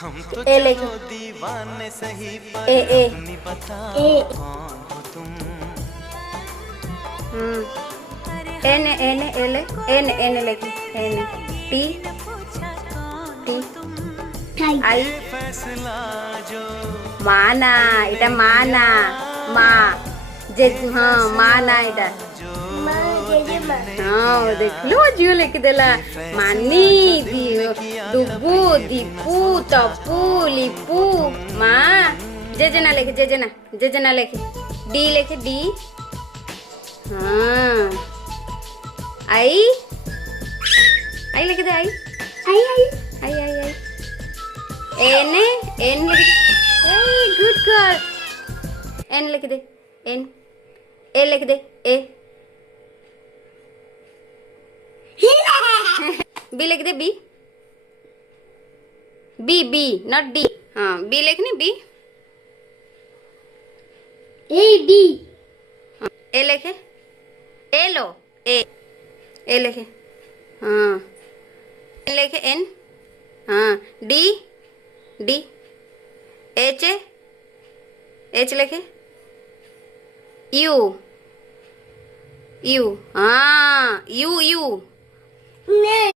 ए लेके A A N N L N N लेके N T T I माना इटा माना मा जे हाँ माना इटा हाँ देख लो जियो लेके देला मानी दी दुबू दीपू तपू लिपू माँ जेजना लेके डी लेके डी हाँ आई आई लेके दे I I I I I I N N लेके गुड गर्ल एन लेके दे एन ए लेके दे ए बी लिख दे B B B not D हाँ बी लिखनी बी ए डी ए लिखे ए लो ए लिखे हाँ एन लिखे एन हाँ डी डी एच एच लिखे यू यू हाँ यू यू